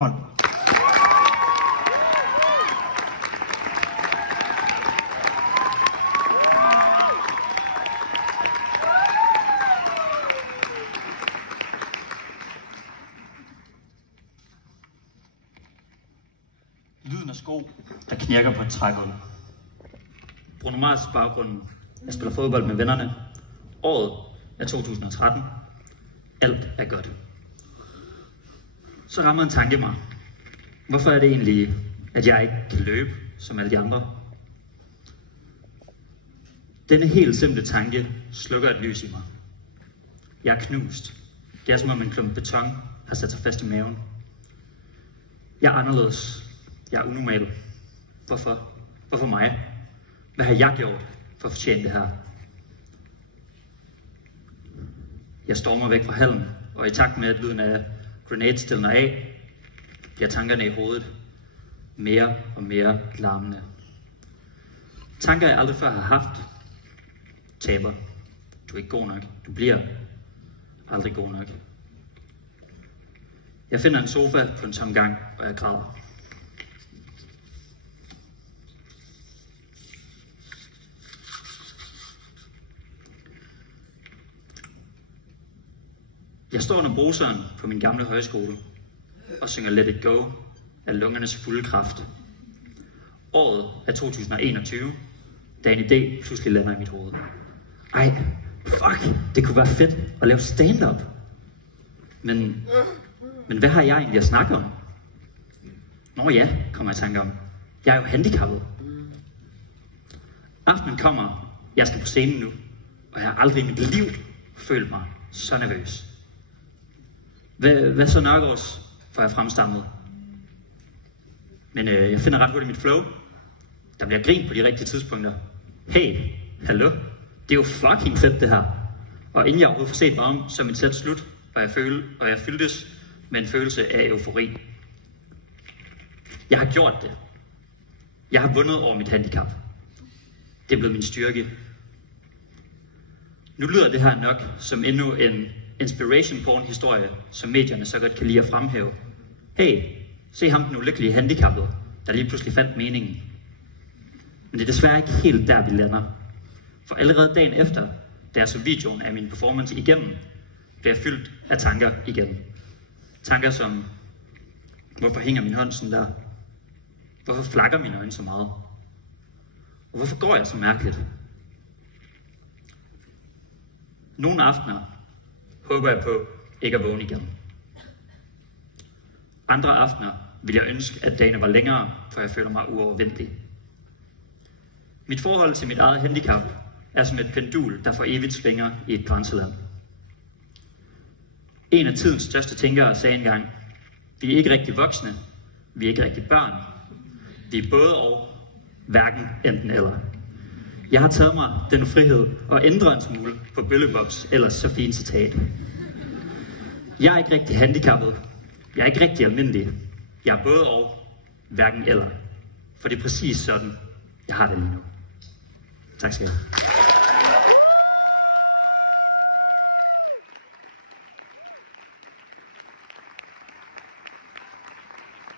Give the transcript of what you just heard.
hånd. Lyden af sko, der knirker på et trægulv. Bruno Mars baggrunden. Jeg spiller fodbold med vennerne. Året er 2013. Alt er godt. Så rammer en tanke mig. Hvorfor er det egentlig, at jeg ikke kan løbe som alle de andre? Denne helt simple tanke slukker et lys i mig. Jeg er knust. Det er som om en klump beton har sat sig fast i maven. Jeg er anderledes. Jeg er unormal. Hvorfor? Hvorfor mig? Hvad har jeg gjort for at fortjene det her? Jeg stormer væk fra hallen, og i takt med, at lyden af grenade stilner af, bliver tankerne i hovedet mere og mere larmende. Tanker, jeg aldrig før har haft. Taber. Du er ikke god nok. Du bliver aldrig god nok. Jeg finder en sofa på en tom gang, og jeg græder. Jeg står under bruseren på min gamle højskole og synger Let It Go af lungernes fulde kraft. Året er 2021, da en idé pludselig lander i mit hoved. Ej, fuck, det kunne være fedt at lave stand-up. Men hvad har jeg egentlig at snakke om? Nå ja, kommer jeg i tanke om. Jeg er jo handicappet. Aftenen kommer, jeg skal på scenen nu, og jeg har aldrig i mit liv følt mig så nervøs. Hvad så Nørgaards, får jeg fremstammet. Men jeg finder ret hurtigt mit flow. Der bliver grin på de rigtige tidspunkter. Hey, hallo, det er jo fucking fedt det her. Og inden jeg overhovedet får set mig om, så er mit sæt slut, og jeg fyldtes med en følelse af eufori. Jeg har gjort det. Jeg har vundet over mit handicap. Det er blevet min styrke. Nu lyder det her nok som endnu en inspiration porn historie, som medierne så godt kan lide at fremhæve. Hey, se ham den ulykkelige handicappede, der lige pludselig fandt meningen. Men det er desværre ikke helt der, vi lander. For allerede dagen efter, da jeg så videoen af min performance igennem, blev jeg fyldt af tanker igen. Tanker som, hvorfor hænger min hånd sådan der? Hvorfor flakker mine øjne så meget? Og hvorfor går jeg så mærkeligt? Nogle aftener håber jeg på ikke at vågne igen. Andre aftener vil jeg ønske, at dagene var længere, for jeg føler mig uovervindelig. Mit forhold til mit eget handicap er som et pendul, der for evigt svinger i et grænseland. En af tidens største tænkere sagde engang, vi er ikke rigtig voksne, vi er ikke rigtig børn, vi er både og, hverken enten eller. Jeg har taget mig den frihed og ændret en smule på Bøllebobs ellers så fint citat. Jeg er ikke rigtig handicappet. Jeg er ikke rigtig almindelig. Jeg er både og, hverken eller. For det er præcis sådan, jeg har det lige nu. Tak skal I have.